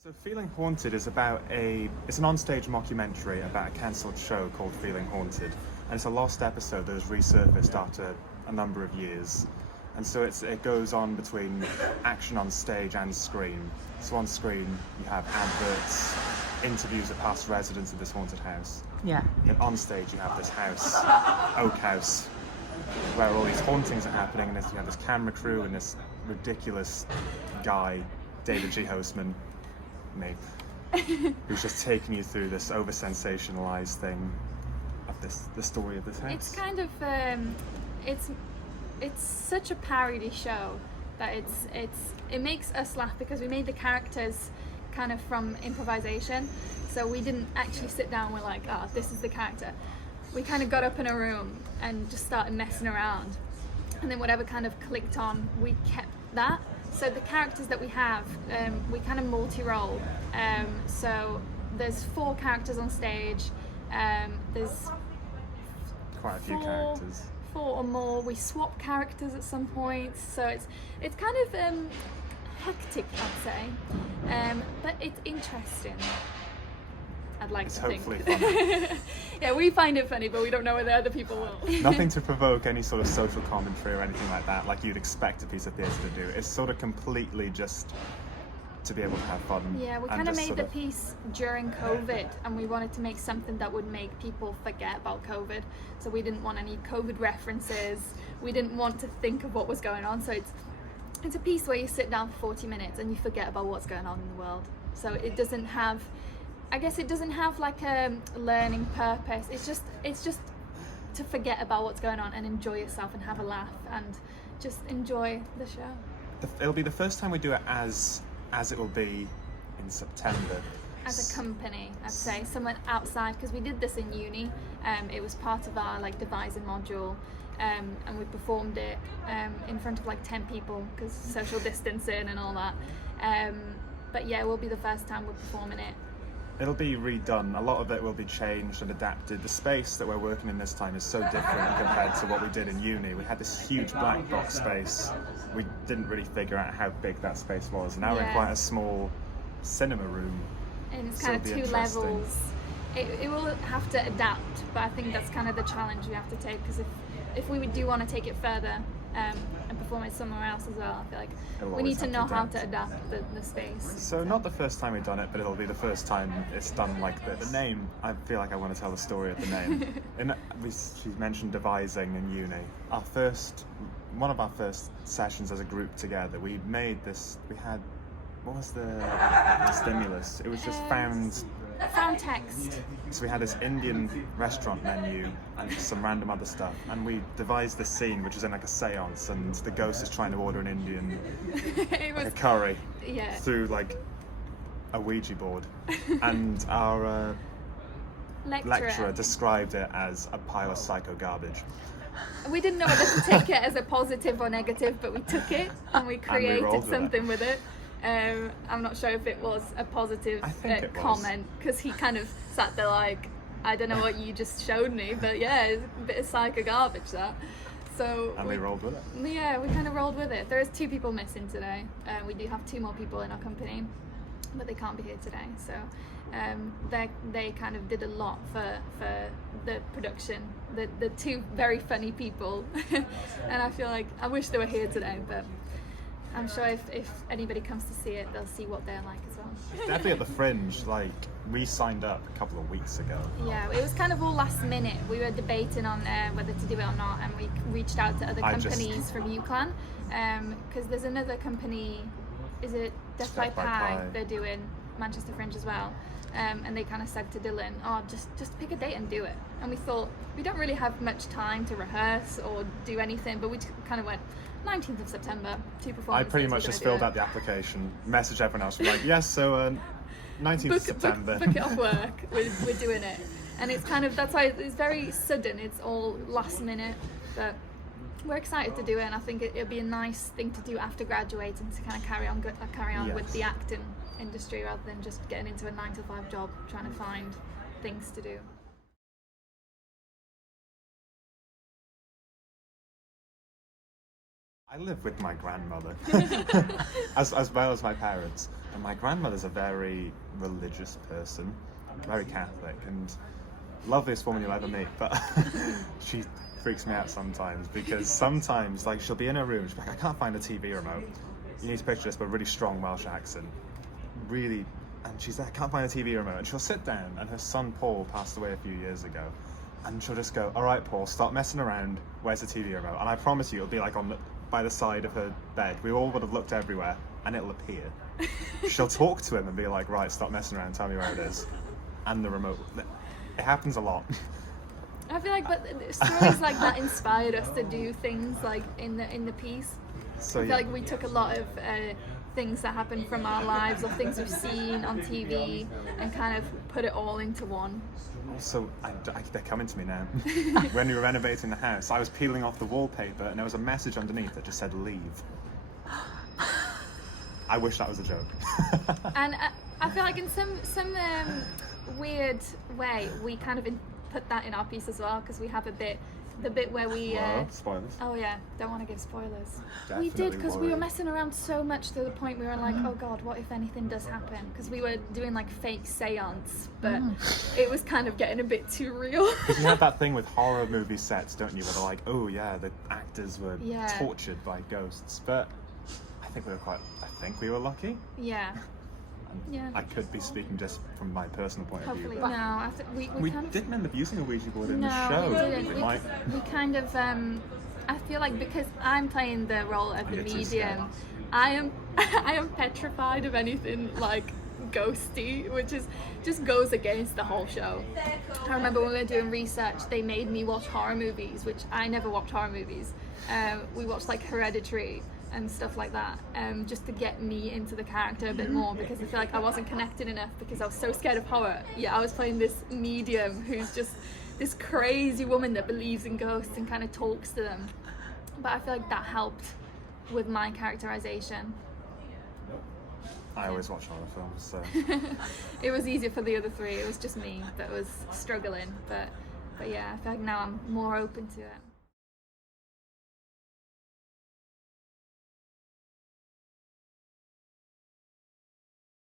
So Feeling Haunted is it's an onstage mockumentary about a cancelled show called Feeling Haunted. And it's a lost episode that has resurfaced after a number of years. And so it goes on between action on stage and screen. So on screen you have adverts, interviews of past residents of this haunted house. Yeah. And on stage you have this house, Oak House, where all these hauntings are happening, and you have this camera crew and this ridiculous guy, David G. Hostmann, me, who's just taking you through this over-sensationalized thing of the story of this house. It's kind of it's such a parody show that it makes us laugh because we made the characters kind of from improvisation. So we didn't actually sit down and we're like, oh, this is the character. We kind of got up in a room and just started messing around, and then whatever kind of clicked on, we kept that. So the characters that we have, we kind of multi-role. So there's 4 characters on stage. There's quite a few characters. 4 or more. We swap characters at some points. So it's kind of hectic, I'd say, but it's interesting. I'd like to think. It's hopefully funny. Yeah, we find it funny, but we don't know whether other people will. Nothing to provoke any sort of social commentary or anything like that, like you'd expect a piece of theatre to do. It's sort of completely just to be able to have fun. Yeah, we kind of made the piece during COVID, and we wanted to make something that would make people forget about COVID. So we didn't want any COVID references. We didn't want to think of what was going on. So it's a piece where you sit down for 40 minutes and you forget about what's going on in the world. So it doesn't have, I guess it doesn't have like a learning purpose. It's just to forget about what's going on and enjoy yourself and have a laugh and just enjoy the show. It'll be the first time we do it as it will be in September. As a company, I'd say, someone outside, because we did this in uni. It was part of our like devising module, and we performed it in front of like 10 people because social distancing and all that. But yeah, it will be the first time we're performing it. It'll be redone. A lot of it will be changed and adapted. The space that we're working in this time is so different compared to what we did in uni. We had this huge black box space. We didn't really figure out how big that space was. Now we're in quite a small cinema room. And it's kind of 2 levels. It will have to adapt, but I think that's kind of the challenge we have to take, because if we do want to take it further and perform it somewhere else as well, I feel like we need to know how to adapt the space. So not the first time we've done it, but it'll be the first time it's done like the name. I feel like I want to tell the story of the name. She mentioned devising in uni. One of our first sessions as a group together, we made this. We had, what was the stimulus? It was just found text. So we had this Indian restaurant menu and some random other stuff, and we devised this scene which is in like a seance, and the ghost is trying to order an Indian a curry through like a Ouija board, and our lecturer described it as a pile of psycho garbage. We didn't know whether to take it as a positive or negative, but we took it and we created something with it. I'm not sure if it was a positive comment, because he kind of sat there like, I don't know what you just showed me, but yeah, it's a bit of psycho garbage that. So we rolled with it. Yeah, we kind of rolled with it. There is 2 people missing today. We do have 2 more people in our company, but they can't be here today. So they kind of did a lot for the production. The 2 very funny people, and I feel like I wish they were here today, but I'm sure if anybody comes to see it, they'll see what they're like as well. Definitely at the Fringe, like we signed up a couple of weeks ago. Yeah, it was kind of all last minute. We were debating on whether to do it or not, and we reached out to other companies from UCLan, because there's another company, is it Death by Pie? They're doing Manchester Fringe as well. And they kind of said to Dylan, oh, just pick a date and do it. And we thought, we don't really have much time to rehearse or do anything, but we kind of went, 19th of September, 2 performances. I pretty much just filled out the application, messaged everyone else, like, yes, so 19th of September. Book it off work, we're doing it. And it's kind of, that's why it's very sudden, it's all last minute, but we're excited to do it, and I think it'll be a nice thing to do after graduating, to kind of carry on with the acting industry rather than just getting into a 9-to-5 job trying to find things to do. I live with my grandmother, as well as my parents. And my grandmother's a very religious person, very Catholic, and loveliest woman you'll ever meet. But she freaks me out sometimes, because sometimes, like, she'll be in her room, she'll be like, I can't find a TV remote. You need to picture this with a really strong Welsh accent. Really, and she's like, I can't find a TV remote. And she'll sit down, and her son Paul passed away a few years ago. And she'll just go, all right, Paul, stop messing around. Where's the TV remote? And I promise you, it'll be like by the side of her bed. We all would have looked everywhere, and it'll appear. She'll talk to him and be like, right, stop messing around, tell me where it is. And the remote. It happens a lot. I feel like, but stories like that inspired us to do things like in the piece. So, I feel like we took a lot of things that happened from our lives or things we've seen on TV and kind of put it all into one. Also, they're coming to me now. When we were renovating the house, I was peeling off the wallpaper and there was a message underneath that just said leave. I wish that was a joke. And I feel like in some weird way we kind of put that in our piece as well, because we have the bit where we spoilers. Oh yeah, don't want to give spoilers. Definitely we did, because we were worried. messing around so much to the point we were like, oh god, what if anything does happen? Because we were doing like fake seance, but it was kind of getting a bit too real. Because you have that thing with horror movie sets, don't you, where they're like, oh yeah, the actors were tortured by ghosts. But I think we were lucky. Yeah. Yeah. I could be speaking just from my personal point of Hopefully, view. no. But I think we kind of, didn't end up using a Ouija board in the no, show. we didn't. We We kind of. I feel like because I'm playing the role of the You're too medium, I am petrified of anything like ghosty, which just goes against the whole show. I remember when we were doing research, they made me watch horror movies, which I never watched horror movies. We watched like Hereditary and stuff like that, just to get me into the character a bit more, because I feel like I wasn't connected enough because I was so scared of horror. Yeah, I was playing this medium who's just this crazy woman that believes in ghosts and kind of talks to them. But I feel like that helped with my characterization. I always watch horror films, so It was easier for the other three. It was just me that was struggling, but yeah, I feel like now I'm more open to it.